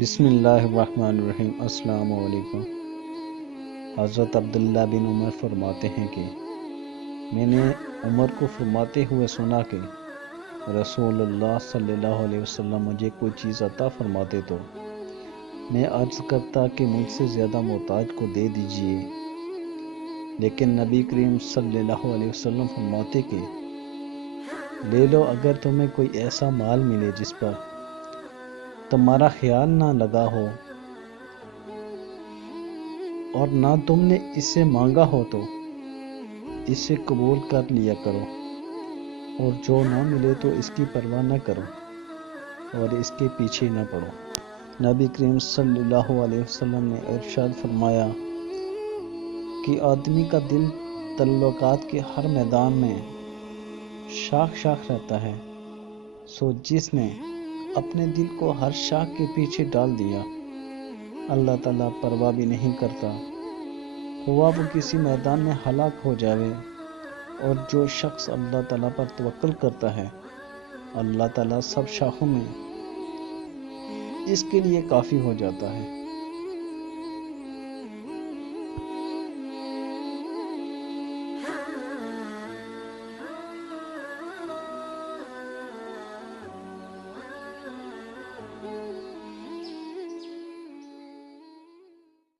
بسم اللہ الرحمن الرحیم۔ السلام علیکم۔ حضرت عبداللہ بن عمر فرماتے ہیں کہ میں نے عمر کو فرماتے ہوئے سنا کہ رسول اللہ صلی اللہ علیہ وسلم مجھے کوئی چیز عطا فرماتے تو میں عرض کرتا کہ مجھ سے زیادہ محتاج کو دے دیجئے، لیکن نبی کریم صلی اللہ علیہ وسلم فرماتے کہ لے لو اگر تمہیں کوئی ایسا مال ملے جس پر تمہارا خیال نہ لگا ہو اور نہ تم نے اس سے مانگا ہو تو اسے قبول کر لیا کرو، اور جو نہ ملے تو اس کی پرواہ نہ کرو اور اس کے پیچھے نہ پڑو۔ نبی کریم صلی اللہ علیہ وسلم نے ارشاد فرمایا کہ آدمی کا دل تعلقات کے ہر میدان میں شاخ شاخ رہتا ہے، سو جس نے اپنے دل کو ہر شاخ کے پیچھے ڈال دیا، اللہ تعالیٰ پرواہ بھی نہیں کرتا، ہوا وہ کسی میدان میں ہلاک ہو جاوے۔ اور جو شخص اللہ تعالیٰ پر توکل کرتا ہے، اللہ تعالیٰ سب شاخوں میں اس کے لیے کافی ہو جاتا ہے۔